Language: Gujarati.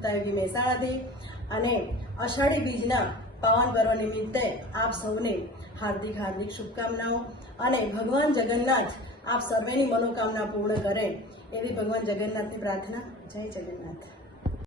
ગુપ્તા એવી મહેસાણાથી અને અષાઢી બીજના પાવન પર્વ નિમિત્તે આપ સૌને હાર્દિક હાર્દિક શુભકામનાઓ અને ભગવાન જગન્નાથ આપ સર્વેની મનોકામના પૂર્ણ કરે એવી ભગવાન જગન્નાથની પ્રાર્થના. જય જગન્નાથ.